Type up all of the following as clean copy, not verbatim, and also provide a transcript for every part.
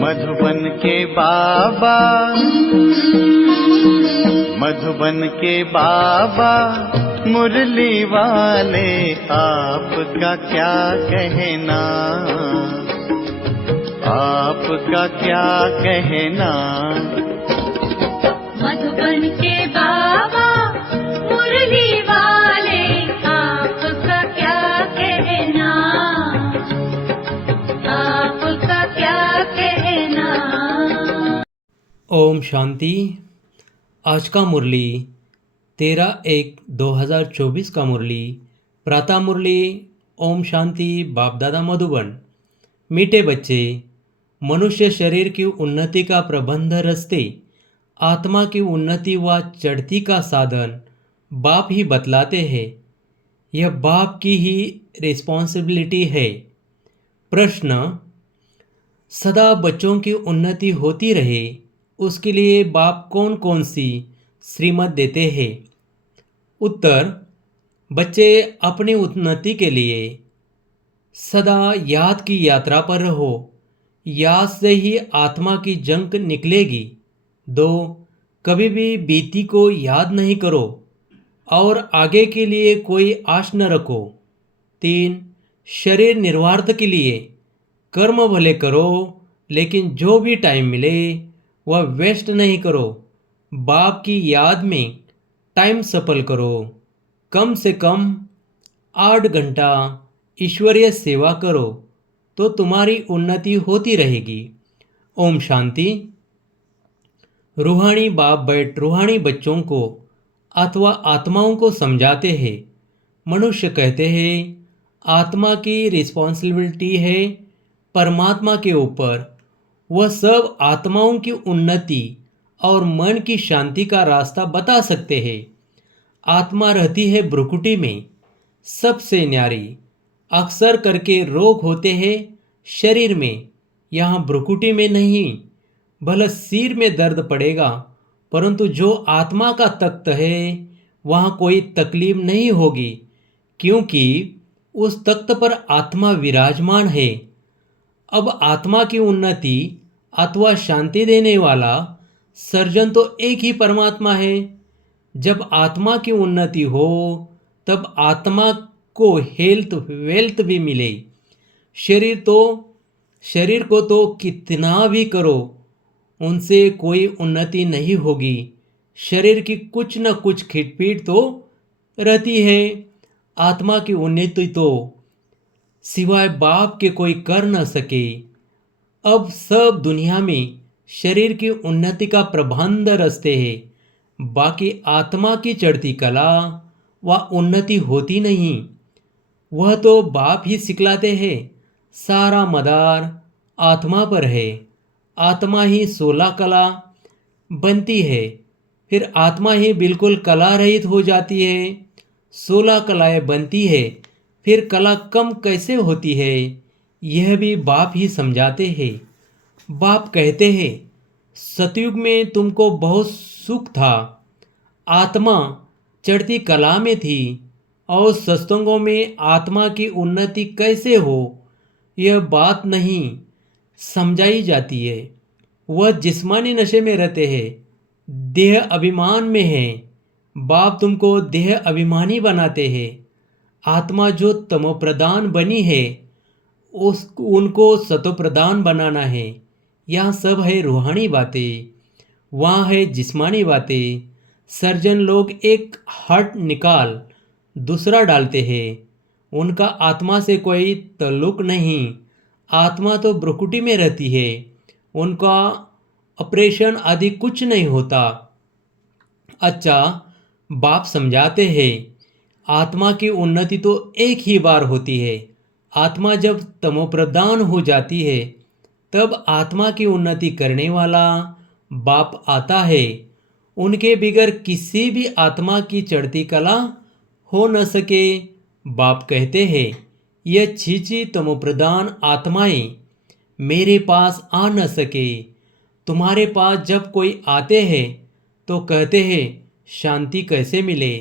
मधुबन के बाबा, मधुबन के बाबा मुरली वाले, आपका क्या कहना, आपका क्या कहना। मधुबन के बाबा मुरली वाले, आपका क्या कहना, आपका क्या कहना। ओम शांति। आज का मुरली 13/1/2024 का मुरली प्रातः मुरली। ओम शांति। बाप दादा मधुबन। मीठे बच्चे, मनुष्य शरीर की उन्नति का प्रबंध रस्ते, आत्मा की उन्नति व चढ़ती का साधन बाप ही बतलाते हैं। यह बाप की ही रिस्पॉन्सिबिलिटी है। प्रश्न: सदा बच्चों की उन्नति होती रहे, उसके लिए बाप कौन कौन सी श्रीमत देते हैं? उत्तर: बच्चे अपनी उन्नति के लिए सदा याद की यात्रा पर रहो। याद से ही आत्मा की जंग निकलेगी। 2. कभी भी बीती को याद नहीं करो और आगे के लिए कोई आश न रखो। 3. शरीर निर्वार्थ के लिए कर्म भले करो, लेकिन जो भी टाइम मिले वह वेस्ट नहीं करो। बाप की याद में टाइम सफल करो। कम से कम 8 घंटा ईश्वरीय सेवा करो तो तुम्हारी उन्नति होती रहेगी। ओम शांति। रूहानी बाप रूहानी बच्चों को अथवा आत्माओं को समझाते हैं। मनुष्य कहते हैं आत्मा की रिस्पॉन्सिबिलिटी है परमात्मा के ऊपर। वह सब आत्माओं की उन्नति और मन की शांति का रास्ता बता सकते हैं। आत्मा रहती है भ्रुकुटी में, सबसे न्यारी। अक्सर करके रोग होते हैं शरीर में, यहाँ भ्रुकुटी में नहीं। भले सिर में दर्द पड़ेगा, परंतु जो आत्मा का तख्त है वहाँ कोई तकलीफ नहीं होगी, क्योंकि उस तख्त पर आत्मा विराजमान है। अब आत्मा की उन्नति अथवा शांति देने वाला सर्जन तो एक ही परमात्मा है। जब आत्मा की उन्नति हो तब आत्मा को हेल्थ वेल्थ भी मिले। शरीर को तो कितना भी करो, उनसे कोई उन्नति नहीं होगी। शरीर की कुछ न कुछ खिटपीट तो रहती है। आत्मा की उन्नति तो सिवाय बाप के कोई कर न सके। अब सब दुनिया में शरीर की उन्नति का प्रबंध रचते हैं, बाकी आत्मा की चढ़ती कला व उन्नति होती नहीं। वह तो बाप ही सिखलाते हैं। सारा मदार आत्मा पर है। आत्मा ही 16 कला बनती है, फिर आत्मा ही बिल्कुल कला रहित हो जाती है। 16 कलाएं बनती है, फिर कला कम कैसे होती है, यह भी बाप ही समझाते हैं। बाप कहते हैं सतयुग में तुमको बहुत सुख था, आत्मा चढ़ती कला में थी, और सत्संगों में आत्मा की उन्नति कैसे हो यह बात नहीं समझाई जाती है। वह जिस्मानी नशे में रहते हैं, देह अभिमान में है। बाप तुमको देह अभिमानी बनाते हैं। आत्मा जो तमोप्रधान बनी है उनको सतोप्रधान बनाना है। यहाँ सब है रूहानी बातें, वहाँ है जिस्मानी बातें। सर्जन लोग एक हट निकाल दूसरा डालते हैं, उनका आत्मा से कोई ताल्लुक नहीं। आत्मा तो भ्रुकुटी में रहती है, उनका ऑपरेशन आदि कुछ नहीं होता। अच्छा, बाप समझाते हैं आत्मा की उन्नति तो एक ही बार होती है। आत्मा जब तमोप्रधान हो जाती है तब आत्मा की उन्नति करने वाला बाप आता है। उनके बिगर किसी भी आत्मा की चढ़ती कला हो न सके। बाप कहते हैं यह छीची तमोप्रधान आत्माएं मेरे पास आ न सके। तुम्हारे पास जब कोई आते हैं तो कहते हैं शांति कैसे मिले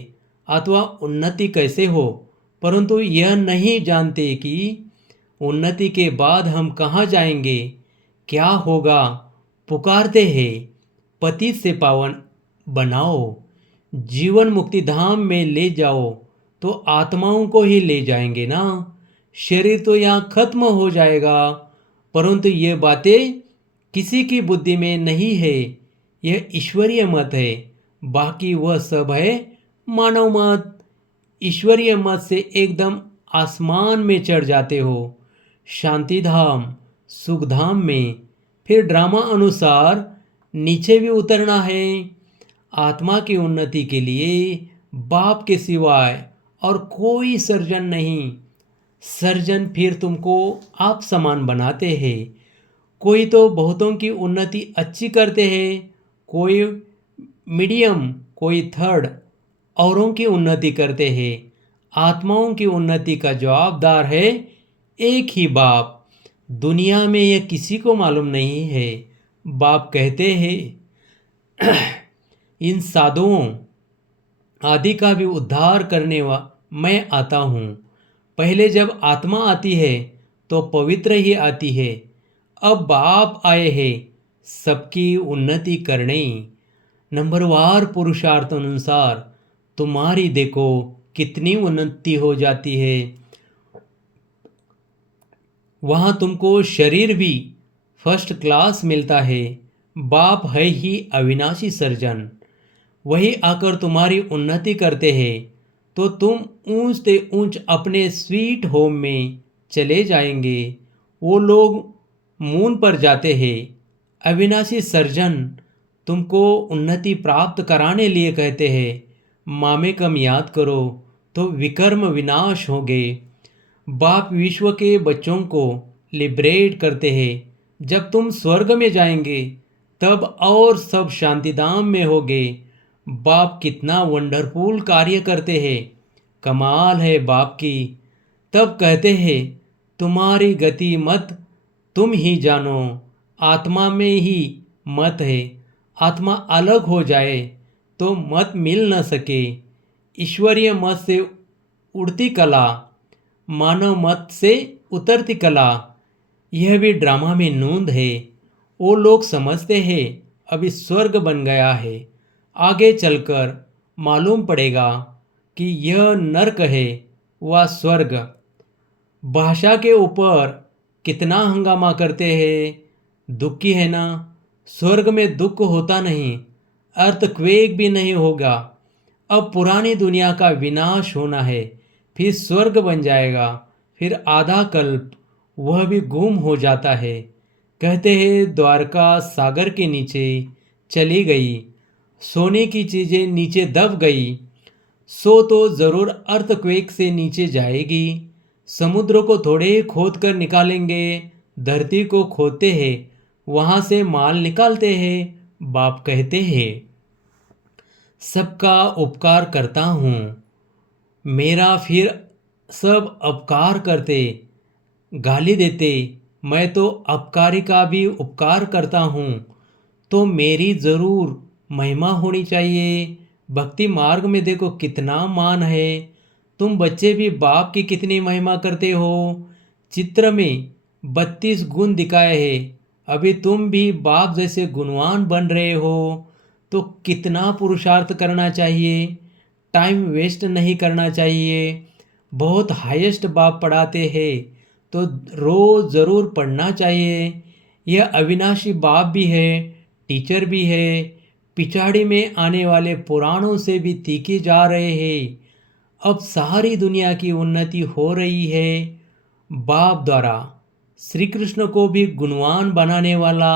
अथवा उन्नति कैसे हो, परंतु यह नहीं जानते कि उन्नति के बाद हम कहाँ जाएंगे, क्या होगा पुकारते हैं, पति से पावन बनाओ, जीवन मुक्ति धाम में ले जाओ, तो आत्माओं को ही ले जाएंगे ना। शरीर तो यहाँ खत्म हो जाएगा, परंतु ये बातें किसी की बुद्धि में नहीं है। यह ईश्वरीय मत है, बाकी वह सब है मानव मत। ईश्वरीय मत से एकदम आसमान में चढ़ जाते हो, शांति धाम, सुख धाम में। फिर ड्रामा अनुसार नीचे भी उतरना है। आत्मा की उन्नति के लिए बाप के सिवाय और कोई सर्जन नहीं। सर्जन फिर तुमको आप समान बनाते हैं। कोई तो बहुतों की उन्नति अच्छी करते हैं, कोई मीडियम, कोई थर्ड, औरों की उन्नति करते हैं। आत्माओं की उन्नति का जवाबदार है एक ही बाप। दुनिया में यह किसी को मालूम नहीं है। बाप कहते हैं इन साधुओं आदि का भी उद्धार करने मैं आता हूँ। पहले जब आत्मा आती है तो पवित्र ही आती है। अब बाप आए हैं सबकी उन्नति करने। नंबरवार पुरुषार्थ अनुसार तुम्हारी देखो कितनी उन्नति हो जाती है। वहाँ तुमको शरीर भी फर्स्ट क्लास मिलता है। बाप है ही अविनाशी सर्जन, वही आकर तुम्हारी उन्नति करते हैं, तो तुम ऊंच से ऊंच अपने स्वीट होम में चले जाएंगे। वो लोग मून पर जाते हैं। अविनाशी सर्जन तुमको उन्नति प्राप्त कराने लिए कहते हैं, मामेकम याद करो तो विकर्म विनाश होगे। बाप विश्व के बच्चों को लिबरेट करते हैं। जब तुम स्वर्ग में जाएंगे तब और सब शांतिधाम में होगे। बाप कितना वंडरफुल कार्य करते हैं, कमाल है बाप की। तब कहते हैं तुम्हारी गति मत तुम ही जानो, आत्मा में ही मत है। आत्मा अलग हो जाए तो मत मिल न सके। ईश्वरीय मत से उड़ती कला, मानव मत से उतरती कला, यह भी ड्रामा में नूंद है। वो लोग समझते हैं अभी स्वर्ग बन गया है, आगे चलकर मालूम पड़ेगा कि यह नरक है व स्वर्ग। भाषा के ऊपर कितना हंगामा करते हैं। दुखी है ना। स्वर्ग में दुख होता नहीं, अर्थक्वेक भी नहीं होगा। अब पुरानी दुनिया का विनाश होना है, फिर स्वर्ग बन जाएगा। फिर आधा कल्प वह भी गुम हो जाता है। कहते हैं द्वारका सागर के नीचे चली गई, सोने की चीज़ें नीचे दब गई, सो तो ज़रूर अर्थक्वेक से नीचे जाएगी। समुद्र को थोड़े खोद कर निकालेंगे, धरती को खोदते हैं, वहाँ से माल निकालते हैं। बाप कहते हैं सबका उपकार करता हूँ, मेरा फिर सब अपकार करते, गाली देते, मैं तो अपकारी का भी उपकार करता हूँ, तो मेरी ज़रूर महिमा होनी चाहिए। भक्ति मार्ग में देखो कितना मान है। तुम बच्चे भी बाप की कितनी महिमा करते हो। चित्र में 32 गुण दिखाए हैं। अभी तुम भी बाप जैसे गुणवान बन रहे हो, तो कितना पुरुषार्थ करना चाहिए। टाइम वेस्ट नहीं करना चाहिए। बहुत हाईएस्ट बाप पढ़ाते हैं तो रोज़ ज़रूर पढ़ना चाहिए। यह अविनाशी बाप भी है, टीचर भी है। पिछाड़ी में आने वाले पुराणों से भी तीखे जा रहे हैं। अब सारी दुनिया की उन्नति हो रही है बाप द्वारा। श्री कृष्ण को भी गुणवान बनाने वाला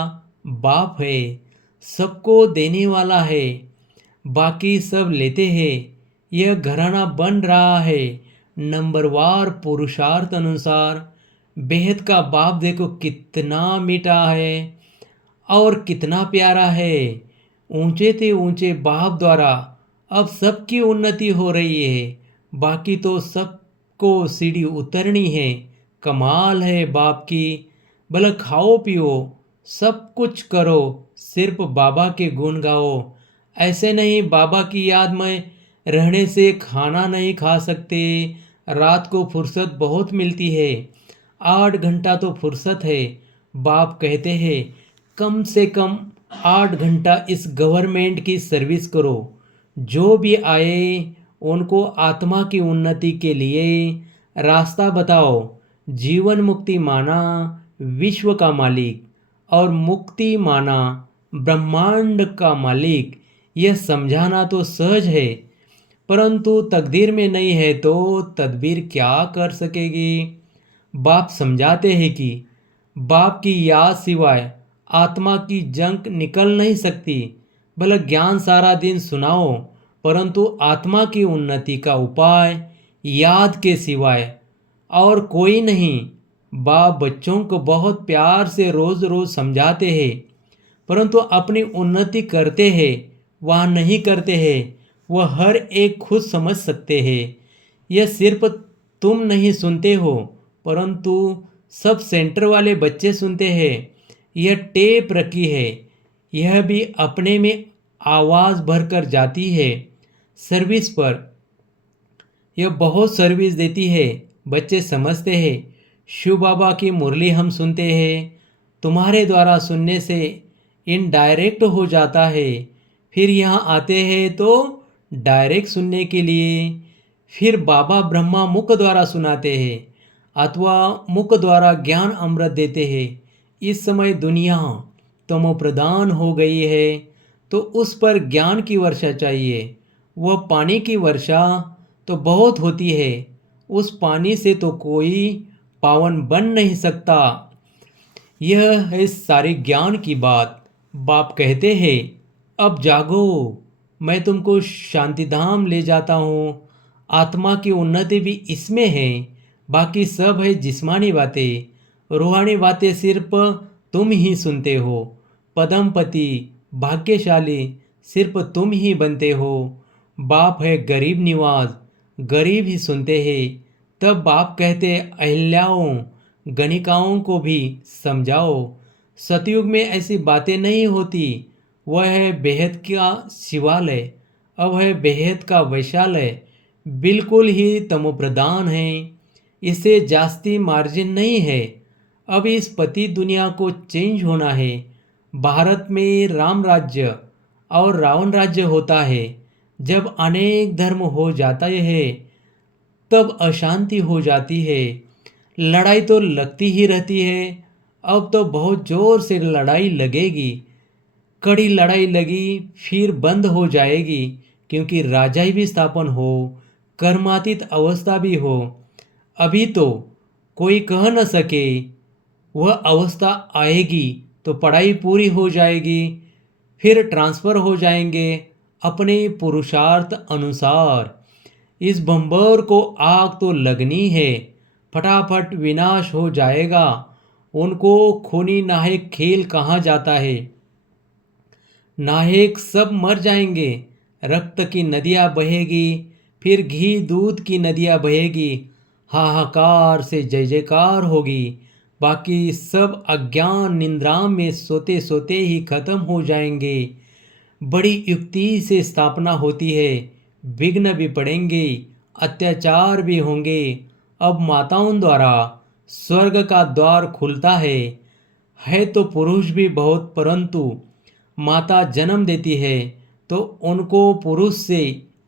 बाप है, सबको देने वाला है, बाकी सब लेते हैं। यह घराना बन रहा है नंबरवार पुरुषार्थ अनुसार। बेहद का बाप देखो कितना मीठा है और कितना प्यारा है। ऊंचे से ऊंचे बाप द्वारा अब सबकी उन्नति हो रही है, बाकी तो सबको सीढ़ी उतरनी है। कमाल है बाप की। भले खाओ पियो सब कुछ करो, सिर्फ बाबा के गुण गाओ। ऐसे नहीं बाबा की याद में रहने से खाना नहीं खा सकते। रात को फुर्सत बहुत मिलती है, 8 घंटा तो फुर्सत है, बाप कहते हैं कम से कम 8 घंटा इस गवर्नमेंट की सर्विस करो। जो भी आए उनको आत्मा की उन्नति के लिए रास्ता बताओ। जीवन मुक्ति माना विश्व का मालिक और मुक्ति माना ब्रह्मांड का मालिक। यह समझाना तो सहज है, परंतु तकदीर में नहीं है तो तदबीर क्या कर सकेगी। बाप समझाते हैं कि बाप की याद सिवाय आत्मा की जंक निकल नहीं सकती। भले ज्ञान सारा दिन सुनाओ, परंतु आत्मा की उन्नति का उपाय याद के सिवाय और कोई नहीं। बाप बच्चों को बहुत प्यार से रोज़ रोज़ समझाते हैं, परंतु अपनी उन्नति करते हैं वह नहीं करते हैं, वह हर एक खुद समझ सकते हैं। यह सिर्फ तुम नहीं सुनते हो, परंतु सब सेंटर वाले बच्चे सुनते हैं। यह टेप रखी है, यह भी अपने में आवाज़ भरकर जाती है। सर्विस पर यह बहुत सर्विस देती है। बच्चे समझते हैं शिव बाबा की मुरली हम सुनते हैं, तुम्हारे द्वारा सुनने से इनडायरेक्ट हो जाता है। फिर यहाँ आते हैं तो डायरेक्ट सुनने के लिए। फिर बाबा ब्रह्मा मुख द्वारा सुनाते हैं अथवा मुख द्वारा ज्ञान अमृत देते हैं। इस समय दुनिया तमो प्रधान हो गई है तो उस पर ज्ञान की वर्षा चाहिए। वह पानी की वर्षा तो बहुत होती है, उस पानी से तो कोई पावन बन नहीं सकता। यह है सारे ज्ञान की बात। बाप कहते हैं अब जागो, मैं तुमको शांतिधाम ले जाता हूँ। आत्मा की उन्नति भी इसमें है, बाकी सब है जिस्मानी बातें। रूहानी बातें सिर्फ तुम ही सुनते हो। पदमपति भाग्यशाली सिर्फ तुम ही बनते हो। बाप है गरीब निवाज, गरीब ही सुनते हैं। तब बाप कहते अहिल्याओं गणिकाओं को भी समझाओ। सतयुग में ऐसी बातें नहीं होती। वह है बेहद का शिवालय, अब है बेहद का वैशालय। बिल्कुल ही तमोप्रधान है, इससे जास्ती मार्जिन नहीं है। अब इस पति दुनिया को चेंज होना है। भारत में राम राज्य और रावण राज्य होता है। जब अनेक धर्म हो जाता है तब अशांति हो जाती है। लड़ाई तो लगती ही रहती है। अब तो बहुत ज़ोर से लड़ाई लगेगी। कड़ी लड़ाई लगी फिर बंद हो जाएगी, क्योंकि राजाई भी स्थापन हो, कर्मातीत अवस्था भी हो। अभी तो कोई कह न सके वह अवस्था आएगी तो पढ़ाई पूरी हो जाएगी, फिर ट्रांसफ़र हो जाएंगे अपने पुरुषार्थ अनुसार। इस बम्बर को आग तो लगनी है, फटाफट विनाश हो जाएगा। उनको खूनी नाहक खेल कहा जाता है। नाहक सब मर जाएंगे। रक्त की नदियाँ बहेगी, फिर घी दूध की नदियाँ बहेगी। हाहाकार से जय जयकार होगी। बाकी सब अज्ञान निंद्रा में सोते सोते ही खत्म हो जाएंगे। बड़ी युक्ति से स्थापना होती है। विघ्न भी पड़ेंगे, अत्याचार भी होंगे। अब माताओं द्वारा स्वर्ग का द्वार खुलता है तो पुरुष भी बहुत, परंतु माता जन्म देती है तो उनको पुरुष से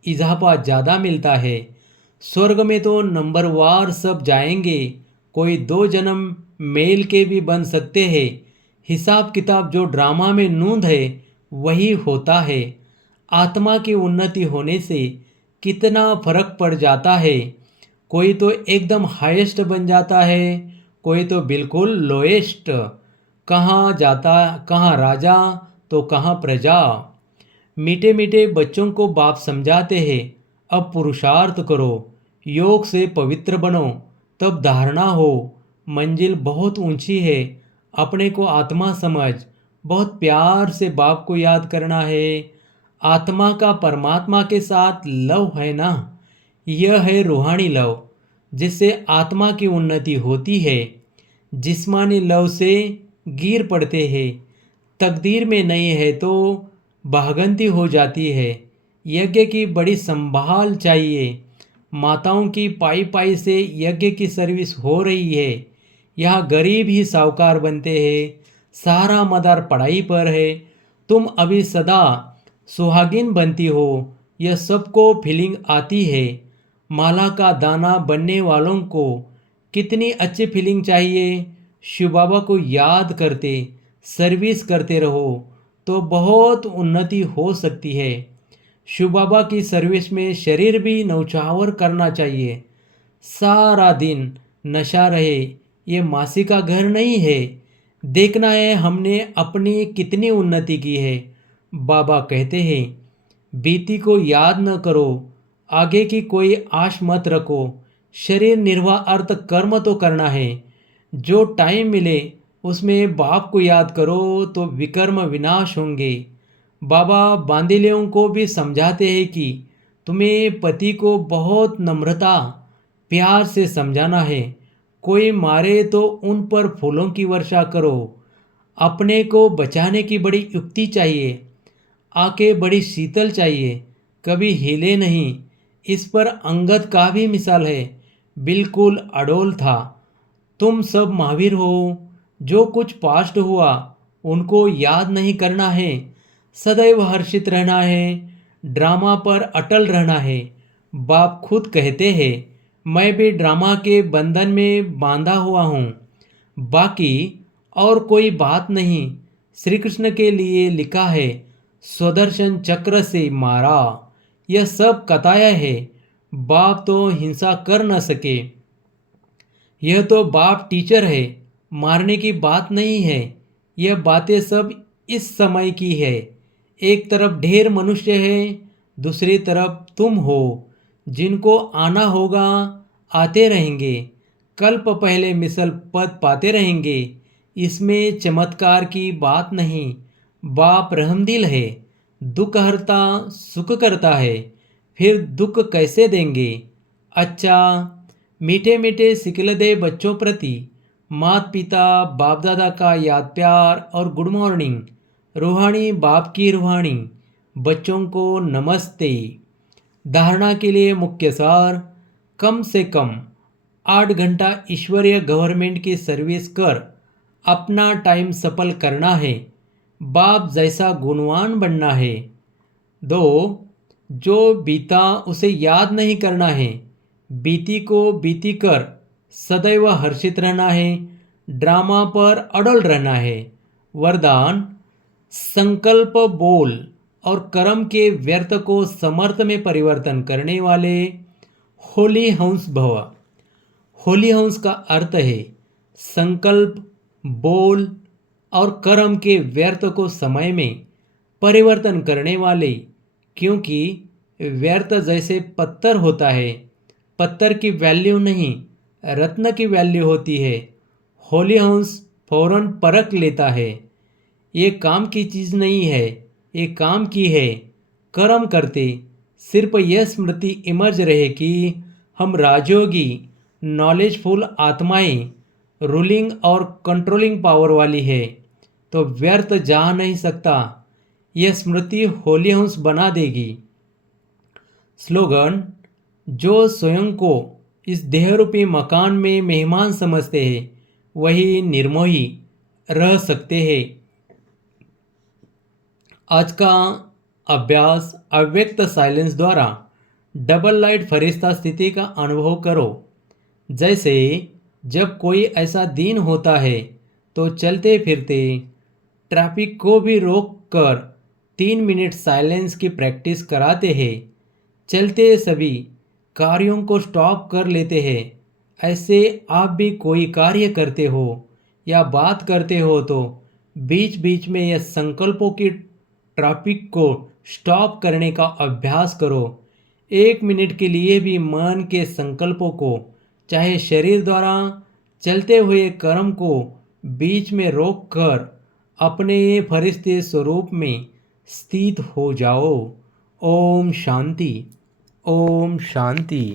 इजाफा ज़्यादा मिलता है। स्वर्ग में तो नंबरवार सब जाएंगे। कोई 2 जन्म मेल के भी बन सकते हैं। हिसाब किताब जो ड्रामा में नूंद है वही होता है। आत्मा की उन्नति होने से कितना फर्क पड़ जाता है। कोई तो एकदम हाईएस्ट बन जाता है, कोई तो बिल्कुल लोएस्ट। कहाँ जाता, कहाँ राजा तो कहाँ प्रजा। मीठे मीठे बच्चों को बाप समझाते हैं अब पुरुषार्थ करो, योग से पवित्र बनो, तब धारणा हो। मंजिल बहुत ऊंची है। अपने को आत्मा समझ। बहुत प्यार से बाप को याद करना है। आत्मा का परमात्मा के साथ लव है ना, यह है रूहानी लव, जिससे आत्मा की उन्नति होती है। जिस्मानी लव से गिर पड़ते हैं। तकदीर में नहीं है तो भागंती हो जाती है। यज्ञ की बड़ी संभाल चाहिए। माताओं की पाई पाई से यज्ञ की सर्विस हो रही है। यहाँ गरीब ही साहूकार बनते हैं, सारा मदार पढ़ाई पर है, तुम अभी सदा सुहागिन बनती हो, यह सबको फीलिंग आती है। माला का दाना बनने वालों को कितनी अच्छी फीलिंग चाहिए। शिव बाबा को याद करते सर्विस करते रहो तो बहुत उन्नति हो सकती है। शिव बाबा की सर्विस में शरीर भी नौछावर करना चाहिए। सारा दिन नशा रहे, ये मासी का घर नहीं है। देखना है हमने अपनी कितनी उन्नति की है। बाबा कहते हैं बीती को याद न करो, आगे की कोई आश मत रखो, शरीर निर्वाह अर्थ कर्म तो करना है। जो टाइम मिले उसमें बाप को याद करो तो विकर्म विनाश होंगे। बाबा बांदीलियों को भी समझाते हैं कि तुम्हें पति को बहुत नम्रता प्यार से समझाना है। कोई मारे तो उन पर फूलों की वर्षा करो। अपने को बचाने की बड़ी युक्ति चाहिए। आंखें बड़ी शीतल चाहिए, कभी हिले नहीं। इस पर अंगद का भी मिसाल है, बिल्कुल अडोल था। तुम सब महावीर हो। जो कुछ पास्ट हुआ उनको याद नहीं करना है, सदैव हर्षित रहना है, ड्रामा पर अटल रहना है। बाप खुद कहते हैं मैं भी ड्रामा के बंधन में बांधा हुआ हूँ, बाकी और कोई बात नहीं। श्री कृष्ण के लिए लिखा है स्वदर्शन चक्र से मारा, यह सब कथाएं है। बाप तो हिंसा कर न सके, यह तो बाप टीचर है, मारने की बात नहीं है। यह बातें सब इस समय की है। एक तरफ ढेर मनुष्य है, दूसरी तरफ तुम हो। जिनको आना होगा आते रहेंगे, कल्प पहले मिसल पद पाते रहेंगे। इसमें चमत्कार की बात नहीं। बाप रहमदिल है, दुख हरता सुख करता है, फिर दुख कैसे देंगे। अच्छा, मीठे मीठे सिकल दे बच्चों प्रति माता पिता बाप दादा का याद प्यार और गुड मॉर्निंग। रूहानी बाप की रूहानी बच्चों को नमस्ते। धारणा के लिए मुख्य सार, कम से कम 8 घंटा ईश्वरीय गवर्नमेंट की सर्विस कर अपना टाइम सफल करना है। बाप जैसा गुणवान बनना है। 2, जो बीता उसे याद नहीं करना है, बीती को बीती कर सदैव हर्षित रहना है, ड्रामा पर अड़ल रहना है। वरदान, संकल्प बोल और कर्म के व्यर्थ को समर्थ में परिवर्तन करने वाले होली हंस भव। होली हंस का अर्थ है संकल्प बोल और कर्म के व्यर्थ को समय में परिवर्तन करने वाले। क्योंकि व्यर्थ जैसे पत्थर होता है, पत्थर की वैल्यू नहीं रत्न की वैल्यू होती है। होली हंस फौरन परख लेता है, ये काम की चीज़ नहीं है, ये काम की है। कर्म करते सिर्फ यह स्मृति इमर्ज रहे कि हम राजयोगी नॉलेजफुल आत्माएं रूलिंग और कंट्रोलिंग पावर वाली है, तो व्यर्थ जा नहीं सकता। यह स्मृति होली हंस बना देगी। स्लोगन, जो स्वयं को इस देहरूपी मकान में मेहमान समझते हैं वही निर्मोही रह सकते हैं। आज का अभ्यास अव्यक्त साइलेंस द्वारा डबल लाइट फरिश्ता स्थिति का अनुभव करो। जैसे जब कोई ऐसा दिन होता है तो चलते फिरते ट्रैफिक को भी रोक कर 3 मिनट साइलेंस की प्रैक्टिस कराते हैं। चलते सभी कार्यों को स्टॉप कर लेते हैं। ऐसे आप भी कोई कार्य करते हो या बात करते हो तो बीच बीच में यह संकल्पों की ट्रैफिक को स्टॉप करने का अभ्यास करो। 1 मिनट के लिए भी मन के संकल्पों को, चाहे शरीर द्वारा चलते हुए कर्म को बीच में रोक कर अपने फरिश्ते स्वरूप में स्थित हो जाओ। ओम शांति, ओम शांति।